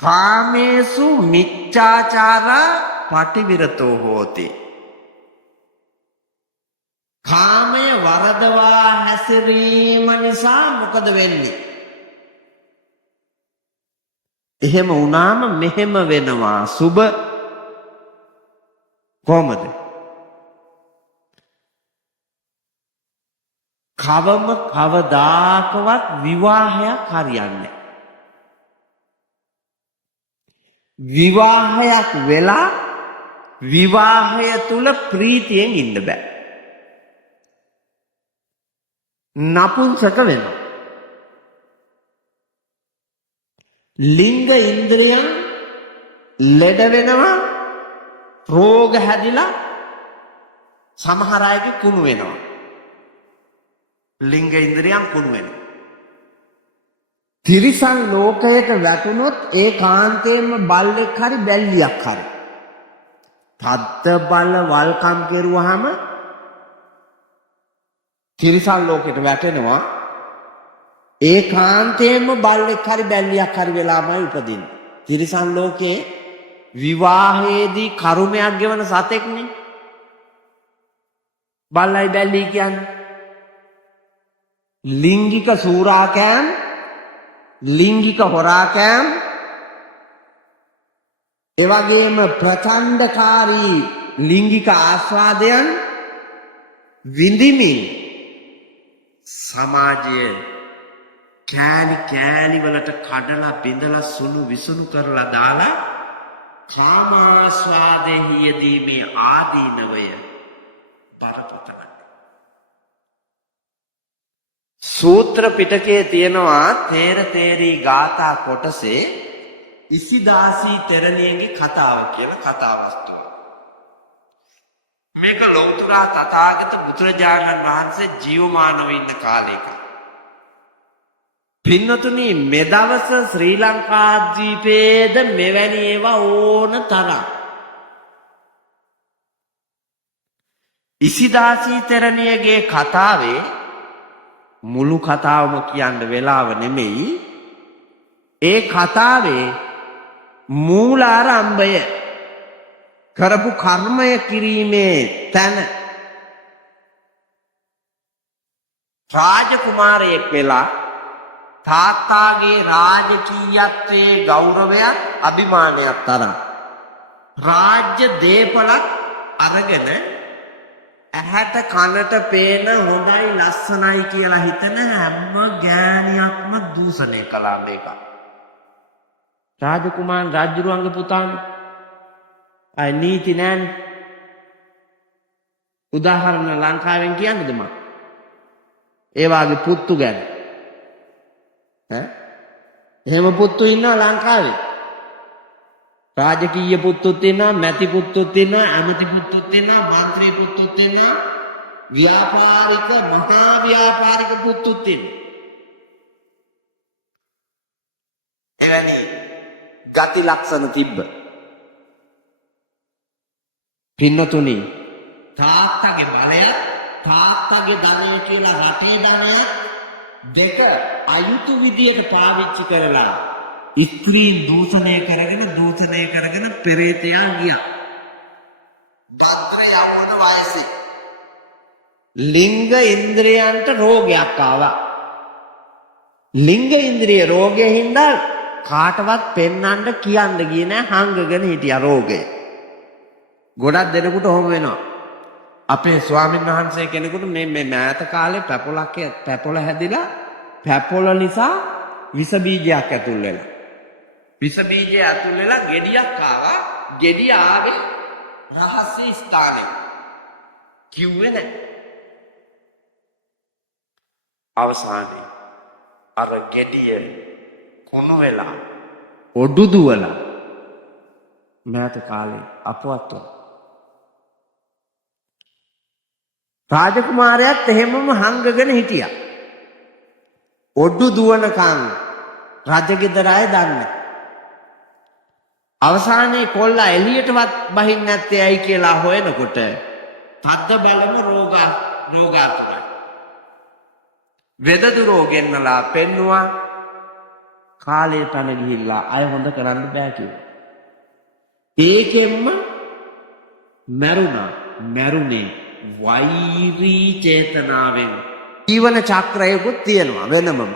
කාමේසු මිච්ඡාචාරා පටිවිරතෝ හෝති. කාමය වරදවා හැසිරීම නිසා මොකද වෙන්නේ? එහෙම වුණාම මෙහෙම වෙනවා. සුබ කොහමද? කවදාකවත් විවාහයක් හරියන්නේ. විවාහයක් වෙලා විවාහය තුල ප්‍රීතියෙන් ඉන්න බෑ. නපුංසක වෙනවා. ලිංග ඉන්ද්‍රියන් ලෙඩ වෙනවා, රෝග හැදිලා සමහර අයගේ කුණු වෙනවා. ලිංග ඉන්ද්‍රියන් කුණු වෙනවා. තිරිසන් ලෝකයට වැටුනොත් ඒ කාන්තේම බල්ලෙක් හරි බැල්ලියක් හරි තද්ද බල වල්කම් කෙරුවාම තිරිසන් ලෝකයට වැටෙනවා. ඒ කාන්තේම බල්ලෙක් හරි බැල්ලියක් හරි වෙලාමයි උපදින්නේ. තිරිසන් ලෝකේ විවාහයේදී කර්මයක් ගෙවන සතෙක්නේ බල්ලයි බැල්ලි කියන්නේ. ලිංගික සූරාකෑම්, ලිංගික හොරාකෑම්, එවැගේම ප්‍රචණ්ඩකාරී ලිංගික ආස්වාදයන් විඳිමින් සමාජයේ කෑලි කෑලි වලට කඩලා බිඳලා සුණු විසුණු කරලා දාලා කාමාස්වාදෙහි යෙදීමේ ආදීනවය බලපතන. සූත්‍ර පිටකයේ තියෙනවා තේර තේරී ගාථා කොටසේ ඉසිදාසී තෙරණියගේ කතාව කියලා කතාවස්තුව. මේක ලෞතර තථාගත බුදුරජාණන් වහන්සේ ජීවමානව ඉන්න කාලයක. පින්නතුනි මේ දවස ශ්‍රී ලංකා ද්වීපයේද මෙවැනි ඒවා ඕන තරම්. ඉසිදාසී තෙරණියගේ කතාවේ මුළු කතාවම කියන්න වෙලාව නෙමෙයි. ඒ කතාවේ මූලාරම්භය කරපු කර්මය කිරීමේ තැන රාජකුමාරයෙක් වෙලා තාත්තාගේ රාජකීයත්වයේ ගෞරවයක් අභිමානයක් තරම් රාජ්‍ය දේපලක් අරගෙන ඇහැට කනට පේන හොඳයි ලස්සනයි කියලා හිතන හැම ගෑණියක්ම දූෂණය කළා මේක. රාජකුමාර රජුරුවන්ගේ පුතානේ. අය නීති නෑනේ. උදාහරණ ලංකාවෙන් කියන්නද මම? ඒ වාගේ පුත්තු ගැන. එහෙම පුත්තු ඉන්නවා ලංකාවේ. රාජකීය පුත්තුත් ඉන්නවා, මැති පුත්තුත් ඉන්නවා, ඇමති පුත්තුත් ඉන්නවා, මන්ත්‍රී පුත්තුත් ඉන්නවා, ව්‍යාපාරික මහා ව්‍යාපාරික පුත්තුත් ඉන්නවා. එවැනි ගති ලක්ෂණ තිබ්බ. පින්නතුනි තාත්තගේ බලය, තාත්තගේ ධනය කියලා රටේ ධනය දෙක අයුතු විදියට පාවිච්චි කරලා ස්ත්‍රීන් දූෂණය කරගෙන පෙරේතයා ගියා. ගන්ත්‍රය වුණ වයසේ ලිංග ඉන්ද්‍රියන්ට රෝගයක් ආවා. ලිංග ඉන්ද්‍රිය රෝගයෙන් හින්දා කාටවත් පෙන්වන්න කියන්න ගියේ නෑ. හංගගෙන හිටියා රෝගය. ගොඩක් දෙනෙකුට ඔහොම වෙනවා. අපේ ස්වාමීන් වහන්සේ කෙනෙකුට මේ මෑත කාලේ පැපොල හැදිලා පැපොල නිසා විස බීජයක් ඇතුල් වෙලා. විස බීජය ඇතුල් වෙලා ගෙඩියක් ආවා. ගෙඩිය ආවේ රහස්‍ය ස්ථානෙ. කිව්වේ නැහැ. අවසානයේ අර ගෙඩිය කොන වෙලා ඔඩු දුවලා මෑත කාලේ අපවත් වුණා. රාජකුමාරයාත් එහෙමම හංගගෙන හිටියා. ඔඩු දුවනකන් රජගෙදර අය දන්නේ. අවසානයේ කොල්ලා එළියටවත් බහින්නේ නැත්තේ ඇයි කියලා හොයනකොට තද්ද බලම රෝගාතුරයි. වෙදදුරෝ ගෙන්නලා පෙන්නවා කාලයට අන ගිහිල්ලා අය හොඳ කරන්න බෑ කිව්වා. ඒකෙන්ම මැරුණේ වෛරී චේතනාවෙන්. ජීවන චක්‍රයකුත් තියෙනවා වෙනමම.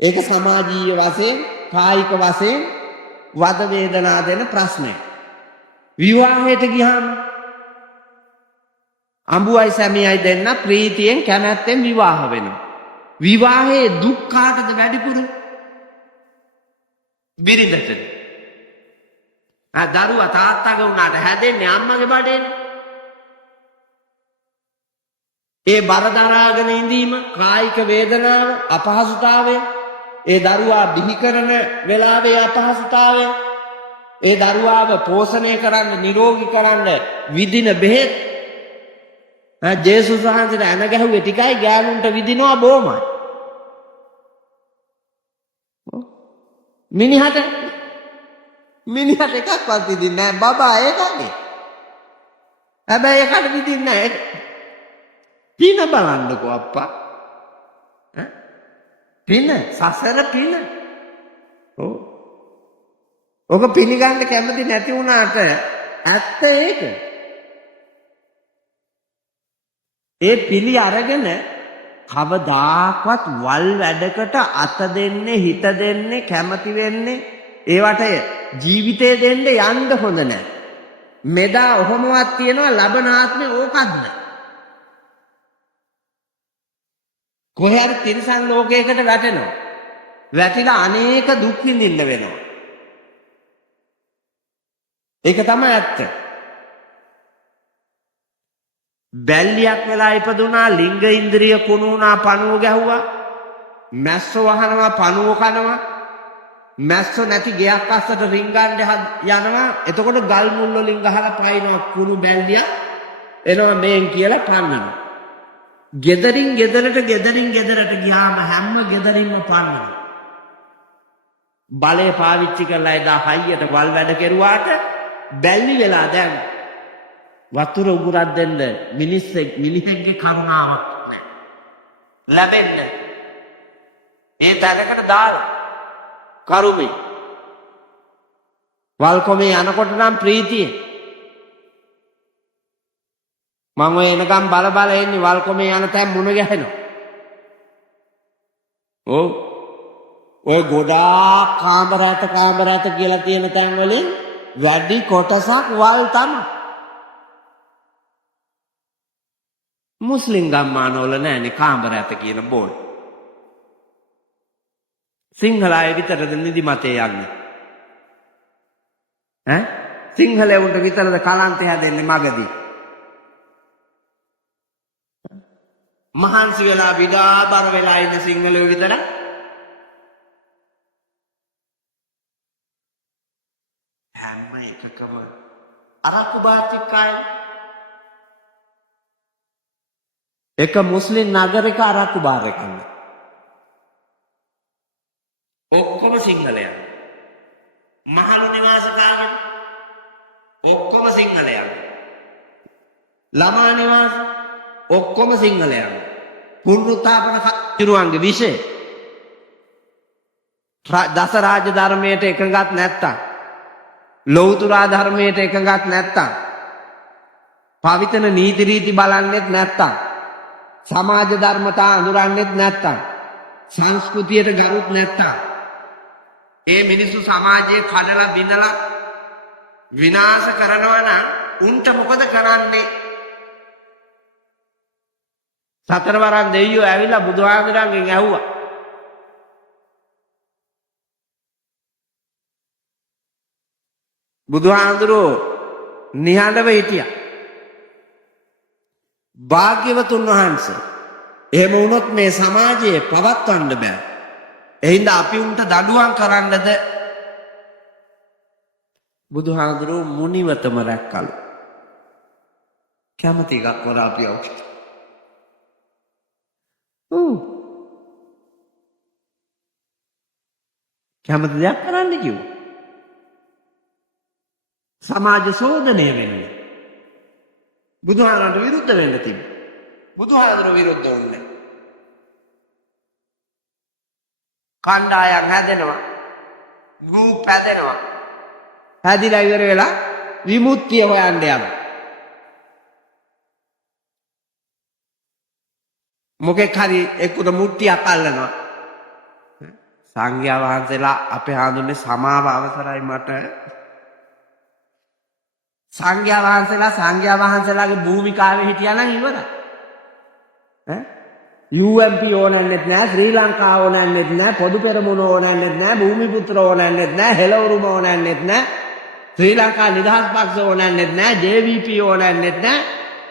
ඒක සමාජීය වශයෙන් කායික වශයෙන් වද වේදනා දෙන ප්‍රශ්නයක්. විවාහයට ගියාම අඹුවයි සැමියයි දෙන්න ප්‍රීතියෙන් කැමැත්තෙන් විවාහ වෙනවා. විවාහයේ දුක් කාටද වැඩිපුර? බිරිඳට. දරුවා තාත්තගේ වුණාට හැදෙන්නේ අම්මගේ බඩේනේ. ඒ බර දරාගෙන ඉඳීම, කායික වේදනාව, අපහසුතාවය, ඒ දරුවා බිහි කරන වෙලාවේ අපහසුතාවය, ඒ දරුවාව පෝෂණය කරන්න, නිරෝගී කරන්න විදින බෙහෙත්. ජේසුස් වහන්සේට ඇන ගැහුවේ ටිකයි, ගෑනුන්ට විදිනවා බොමයි. මිනිහට එකක්වත් විදින්නේ නැහැ. බබා ඒකනේ. හැබැයි ඒකට විදින්නේ නැහැ. පින බලන්නකෝ අප්පා. පින, සසර පින. ඔව්. ඔක පිළිගන්න කැමති නැති වුණාට ඇත්ත ඒක. ඒ පිළි අරගෙන කවදාකවත් වල් වැඩකට අත දෙන්නේ, හිත දෙන්නේ, කැමති වෙන්නේ, ඒවට ජීවිතේ දෙන්න යන්න හොඳ නැහැ. මෙදා ඔහොමවත් තියනවා, ලබන ආත්මේ ඕකත් නැහැ. කොහේ හරි තිරිසන් ලෝකයකට වැටෙනවා. වැටිලා අනේක දුක් විඳින්න වෙනවා. ඒක තමයි ඇත්ත. බැල්ලියක් වෙලා ඉපදුනා, ලිංග ඉන්ද්‍රිය කුණු වුණා, පණුව ගැහුවා, මැස්සෝ වහනවා, පණුව කනවා, මැස්සෝ නැති ගෙයක් අස්සට රිංගන්න යනවා. එතකොට ගල් මුල් වලින් ගහලා පයින්නවා කුණු බැල්ලිය එනවා මේන් කියලා පන්නනවා. ගෙදරින් ගෙදරට ගියාම හැම ගෙදරින්ම පන්නනවා. බලය පාවිච්චි කරලා එදා හයියට වල් වැඩ කෙරුවාට බැල්ලි වෙලා දැන් වතුර උගුරක් දෙන්න මිනිහෙක්ගේ කරුණාවක් ලැබෙන්න ඒ දැනකට දාලා කරුමේ වල්කොමේ යනකොට නම් ප්‍රීතිය. මම ඔය එනකම් බල එන්නේ වල්කොමේ යන තැන් මුණ ගැහෙනවා. ඔව්. ඔය ගොඩාක් කාමර ඇත කියලා තියෙන තැන් වලින් වැඩි කොටසක් වල් තමයි. මුස්ලිම් ගම්මානවල නෑනේ කාමර ඇත කියන බෝඩ්. සිංහල අය විතරද නිදිමතේ යන්නේ? සිංහලයන්ට විතරද කලන්ත හැදෙන්නේ මගදී? මහන්සි වෙලා විඩාබර වෙලා ඉන්න සිංහලයෝ විතර හැම එකකම අරක්කු බාච්චිකාය. එක මුස්ලිම් නගරයක අරක්කු බාර් එකක් නෑ. ඔක්කොම සිංහලයන්. මහලු නිවාසකාරයන් ඔක්කොම සිංහලයන්. ළමා නිවාස ඔක්කොම සිංහලයන්. පුනරුත්ථාපන කතුරුවන්ගේ විෂය දස රාජ්‍ය ධර්මයට එකඟත් නැත්තම්, ලෞතුරා ධර්මයට එකඟත් නැත්තම්, පවිතන නීති රීති බලන්නෙත් නැත්තම්, සමාජ ධර්මතා අඳුරන්නෙත් නැත්තම්, සංස්කෘතියට ගරුත් නැත්තම්, ඒ මිනිස්සු සමාජයේ කඩලා බිඳලා විනාශ කරනවා නම් උන්ට මොකද කරන්නේ? සතරවරන් දෙවියෝ ඇවිල්ලා බුදුහාමුදුරන්ගෙන් ඇහුවා. බුදුහාමුදුරෝ නිහඬව හිටියා. භාග්‍යවතුන් වහන්සේ, එහෙම වුණොත් මේ සමාජයේ පවත්වන්න බෑ. එහෙනම් අපි උන්ට දඬුවම් කරන්නද? බුදුහාමුදුරෝ මුනිවතම රැක්කලු. කැමති එකක් වර අපි අවුත්. කැමති දෙයක් කරන්න කිව්වා. සමාජ ශෝධනය වෙන්නේ. බුදුහාමුදුරන්ට විරුද්ධ වෙන්න තිබ්බා. බුදුහාමුදුරුවෝ විරුද්ධ වුණේ. කණ්ඩායම් හැදෙනවා. ගෲප් හැදෙනවා. හැදිලා ඉවර වෙලා විමුක්තිය හොයන්න යනවා. මොකෙක් හරි එක්කුට මුට්ටියක් අල්ලනවා. සංඝයා වහන්සේලා අපේ හාමුදුරනේ සමාව අවසරයි මට. සංඝයා වහන්සේලාගේ භූමිකාවේ හිටියා නම් ඉවරයි. UMP ඕනන්නෙත් නෑ, ශ්‍රී ලංකාව ඕනන්නෙත් නෑ, පොදු පෙරමුණ ඕනන්නෙත් නෑ, භූමිපුත්‍ර ඕනන්නෙත් නෑ, හෙළවුරුම ඕනන්නෙත් නෑ, ශ්‍රී ලංකා නිදහස් පක්ෂ ඕනන්නෙත් නෑ, JVP ඕනන්නෙත් නෑ.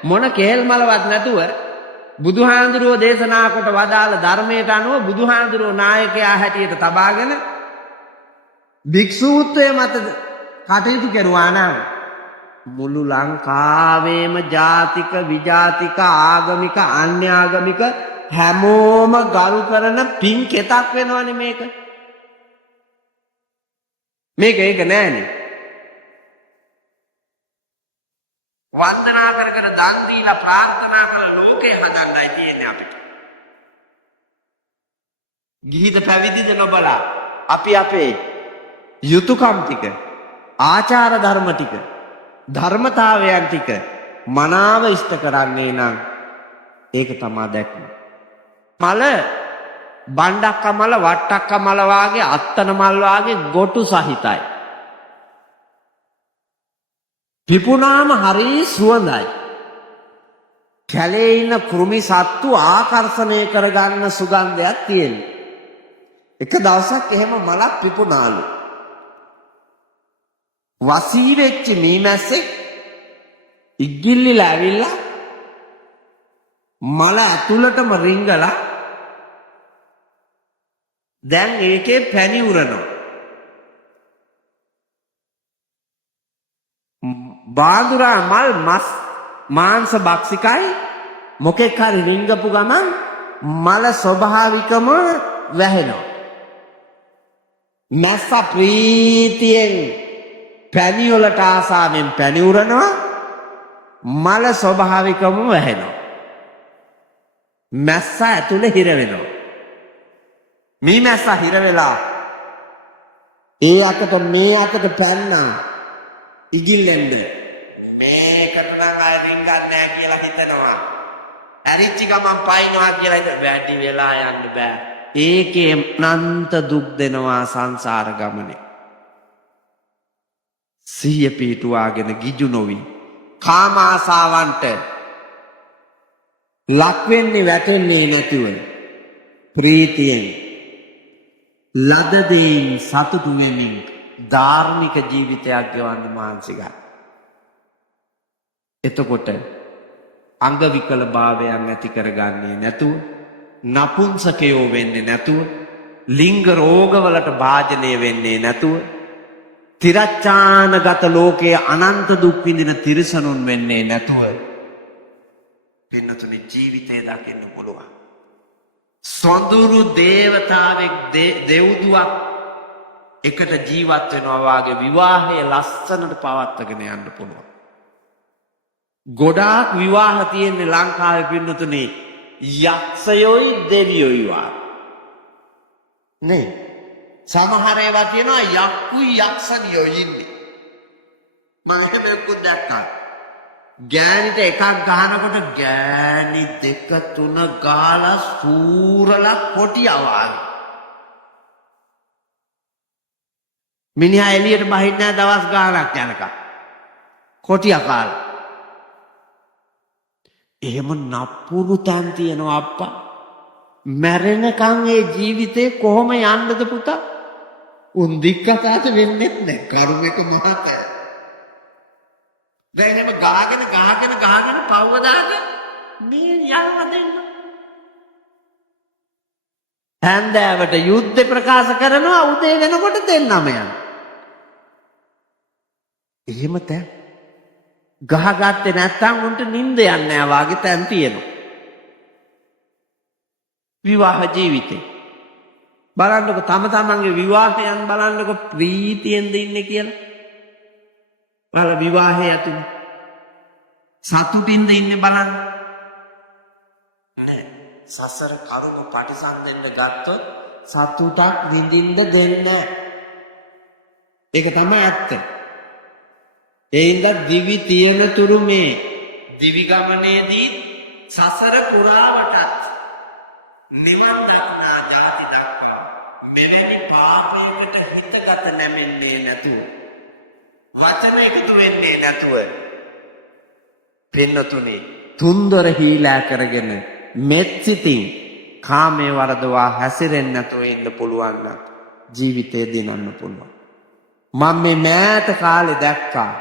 මොන කේල් මලවත් නැතුව බුදුහාඳුරුවෝ දේශනා කොට වදාළ ධර්මයට අනුව බුදුහාඳුරුවෝ නායකයා හැටියට තබාගෙන භික්ෂූත්වය මත කටයුතු කෙරුවා නම් මුළු ලංකාවේම ජාතික විජාතික ආගමික අන්‍යාගමික හැමෝම ගරු කරන පින් කෙතක් වෙනවනේ මේක. ඒක නෑනේ. වන්දනා කර කර දන් දීලා ප්‍රාර්ථනා කළ ලෝකේ හදන්නයි තියෙන්නේ අපිට. ගිහිද පැවිදිද නොබලා අපි අපේ යුතුයකම් ටික, ආචාර ධර්ම ටික, ධර්මතාවයන් ටික මනාව ඉෂ්ට කරන්නේ නම් ඒක තමයි දැක්ම. මල බණ්ඩක්ක මල වට්ටක්ක මල වාගේ අත්තන මල් වාගේ ගොටු සහිතයි. පිපුණාම හරි සුවඳයි. කැලේ ඉන්න කෘමි සත්තු ආකර්ෂණය කරගන්න සුගන්ධයක් තියෙනවා. එක දවසක් එහෙම මලක් පිපුණාලු. වසී වෙච්ච මීමැස්සෙක් ඉග්ගිල්ලිලා ඇවිල්ලා මල ඇතුළටම රිංගලා දැන් ඒකේ පැණි උරනවා. බාඳුරා මල් මස් මාංශ භක්ෂිකයි. මොකෙක් හරි රිංගපු ගමන් මල ස්වභාවිකම වැහෙනවා. මැස්ස ප්‍රීතියෙන් පැණි වලට ආසාවෙන් පැණි උරනවා. මල ස්වභාවිකම වැහෙනවා. මැස්ස ඇතුලේ හිර වෙනවා. මේ මැස්ස හිර වෙලා ඒ අතට මේ අතට පැන්නා ඉගිල්ලෙන්ද මේකට නම් අය රින්ගන්නේ නැහැ කියලා හිතනවා. ඇරිච්ච ගමන් පයින්නවා කියලා හිත වැඩි වෙලා යන්න බෑ. ඒකේ අනන්ත දුක් දෙනවා සංසාර ගමනේ. සිහිය පිටුවාගෙන ගිජු නොවි කාම ආසාවන්ට ලක් වෙන්නේ වැටෙන්නේ නැතුව ප්‍රීතියෙන් ලද දෙයින් සතුටු වෙමින් ධාර්මික ජීවිතයක් ගෙවන්න මහන්සි ගන්න. එතකොට අංග විකල භාවයන් ඇති කරගන්නේ නැතුව, නපුංසකයෝ වෙන්නේ නැතුව, ලිංග රෝගවලට භාජනය වෙන්නේ නැතුව, තිරච්ඡානගත ලෝකයේ අනන්ත දුක් විඳින තිරිසනුන් වෙන්නේ නැතුව පින්නතුනි ජීවිතය දකින්න පුළුවන්. සොඳුරු දේවතාවෙක් දෙව්දුවක් එකට ජීවත් වෙනවා වාගේ විවාහය ලස්සනට පවත්වාගෙන යන්න පුළුවන්. ගොඩාක් විවාහ තියෙන්නේ ලංකාවේ පින්නතුනි යක්ෂයෝයි දෙවියෝයි වාගේ. නේ සමහර ඒවා තියෙනවා යක්කුයි යක්ෂණියෝ ඉන්නේ. මම එක දෙකක් දැක්කා. ගෑනිට එකක් ගහනකොට ගෑනි දෙක තුන ගාලා සූරලා කොටියා වාගේ. මිනිහා එළියට බහින්නේ නැහැ දවස් ගාණක් යනකම්. කොටියා කාලා. එහෙම නපුරු තැන් තියෙනවා අප්පා. මැරෙනකන් ඒ ජීවිතේ කොහොම යන්නද පුතා? උන් දික්කතාට වෙන්නේ නැහැ. කරුමේක මහතය. දැන් එම ගාගෙන පව්ව දාගෙන මේ යන්න දෙන්න. හැන්දෑවට යුද්ධ ප්‍රකාශ කරනවා උදේ වෙනකොට දෙන්නම යන. එහෙම තැන් ගහගත්තේ නැත්තම් උන්ට නිින්ද යන්නේ නැහැ වාගේ තැන් තියෙනවා. විවාහ ජීවිතේ බලන්නකො තම තමන්ගේ විවාහයන් බලන්නකො ප්‍රීතියෙන්ද ඉන්නේ කියලා. බල විවාහය ඇතුළේ සතුටින්ද ඉන්නේ බලන්න. සසර කරුණු පටිසන්ධෙන්න ගත්තොත් සතුටක් විඳින්න දෙන්නේ. ඒක තමයි ඇත්ත. ඒ හින්දා දිවි තියෙන තුරු මේ දිවි ගමනේදී සසර පුරාවටත් නිවන් දක්නා ජාති දක්වා මෙවැනි පාපයකට හිතගත නැමෙන්නේ නැතුව වචන එකතු වෙන්නේ නැතුව පින්නතුනේ තුන්දර හීලා කරගෙන මෙත් සිතින් කාමයේ වරදවා හැසිරෙන්නේ නැතුව ඉන්න පුළුවන් නම් ජීවිතේ දිනන්න පුළුවන්. මම මේ මෑත කාලේ දැක්කා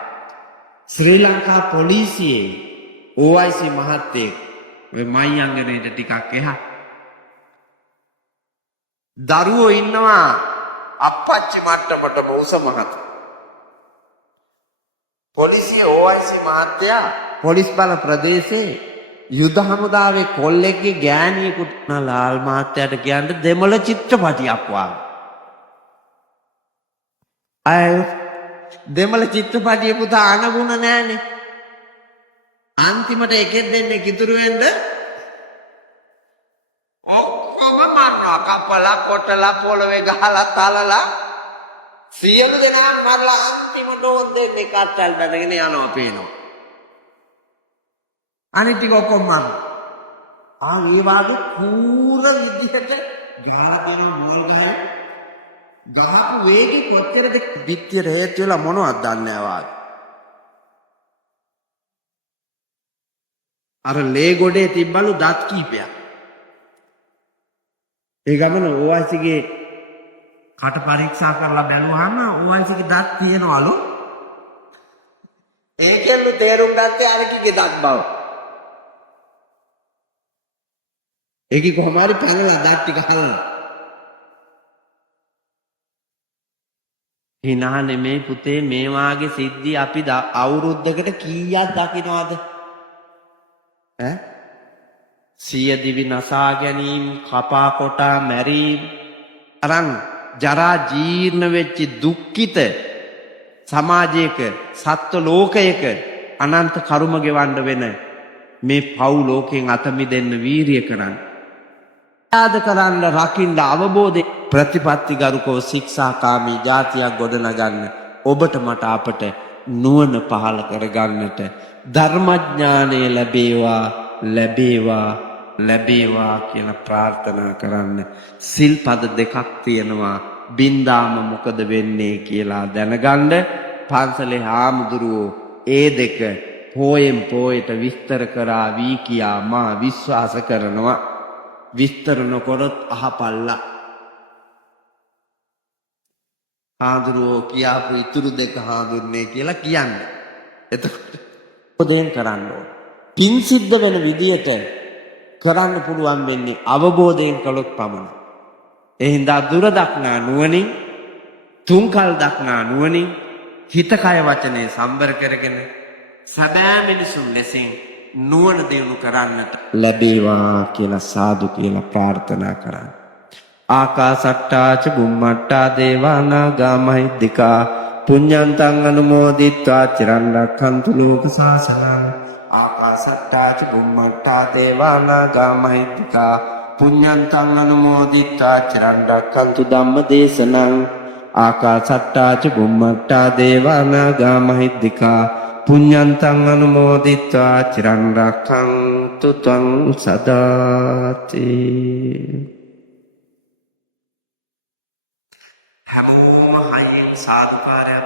ශ්‍රී ලංකා පොලිසියේ OIC මහත්තයෙක් ඔය මයිංගනේට ටිකක් එහා දරුවෝ ඉන්නවා අප්පච්චි මට්ටමටම උස මහත. පොලිසිය OIC මහත්තයා පොලිස් බල ප්‍රදේශයේ යුද හමුදාවේ කොල්ලෙක්ගේ ගෑණියෙකුට ලාල් මහත්තයාට කියන්න දෙමළ චිත්‍රපටියක් වාගේ. අය දෙමළ චිත්‍රපටිය පුතා අනගුණ නෑනේ. අන්තිමට එකෙක් දෙන්නේ කිතුරු වෙන්න ඔක්කොම මරනවා. කපලා කොටලා පොළවේ ගහලා තලලා සියලු දෙනා මරලා අන්තිමට ඕන් දෙන්නේ කට්ටල් බැඳගෙන යනවා පේනවා. අනිත් ටික ඔක්කොම මරනවා. ඒ වගේ පූර විදිහට ගහන මුල් ගහේ ගහපු වේගෙ කොච්චරද පිටියට හේතු වෙලා මොනවද දන්නේ නැහැ. අර ලේ ගොඩේ තිබ්බලු දත් කීපයක්. ඒ ගමන OICගේ කට පරීක්ෂා කරලා බැලුවාම OICගේ දත් තියෙනවලු. ඒකෙන්ලු තේරුම් ගත්තේ අරකිගේ දත් බව. ඒකි කොහොම හරි පැනලා දත් ටික හල්ලා. හිනා නෙමේ පුතේ මේ වාගේ සිද්ධි අපි අවුරුද්දකට කීයක් දකින්නවද? සිය දිවි නසා ගැනීම, කපා කොටා මැරීම, අරන් ජරා ජීර්ණ වෙච්ච දුක්ඛිත සමාජයක සත්ව ලෝකයක අනන්ත කර්ම ගෙවන්න වෙන මේ පව් ලෝකයෙන් අත මිදෙන්න වීරිය කරන්න. ආද කරන්න රකින්න අවබෝධය ප්‍රතිපත්තිගරුකව ශික්ෂාකාමී ජාතියක් ගොඩනගන්න ඔබට මට අපට නුවණ පහළ කරගන්නට ධර්මඥානය ලැබේවා ලැබේවා ලැබේවා කියලා ප්‍රාර්ථනා කරන්න. සිල්පද දෙකක් තියෙනවා. බින්දාම මොකද වෙන්නේ කියලා දැනගන්න පන්සලේ හාමුදුරුවෝ ඒ දෙක පෝයෙන් පෝයට විස්තර කරා වී කියා මා විශ්වාස කරනවා. විස්තර නොකොරොත් අහපල්ලා. හාමුදුරුවෝ කියාපු ඉතුරු දෙක හාමුදුරනේ කියලා කියන්නේ. එතකොට පොදෙන් කරන්න ඕන. පින් සිද්ධ වෙන විදියට කරන්න පුළුවන් වෙන්නේ අවබෝධයෙන් කළොත් පමණයි. ඒ හින්දා දුර දක්නා නුවණින්, තුන්කල් දක්නා නුවණින් හිත කය වචනේ සම්බර කරගෙන සදා මිනිසුන් ලෙසින් නුවණ දිනු කරන්නට ලැබේවා කියලා සාදු කියලා ප්‍රාර්ථනා කරා. ආකාසට්ටා ච බුම්මට්ටා දේවා නාග මහිද්దికා පුඤ්ඤන්තං අනුමෝදිත්වා චිරන් රක්ඛන්තු ලෝක සාසනං. ආකාසට්ටා ච බුම්මට්ටා දේවා නාග මහිද්దికා පුඤ්ඤන්තං අනුමෝදිත්වා චිරන් රක්ඛන්තු ධම්ම දේශනං. ආකාසට්ටා ච බුම්මට්ටා දේවා නාග මහිද්దికා පුඤ්ඤන්තං අනුමෝදිත්වා චිරන් රක්ඛන්තු ත්වං සදාති. හැමෝම හයියෙන් සාදුකාරයක්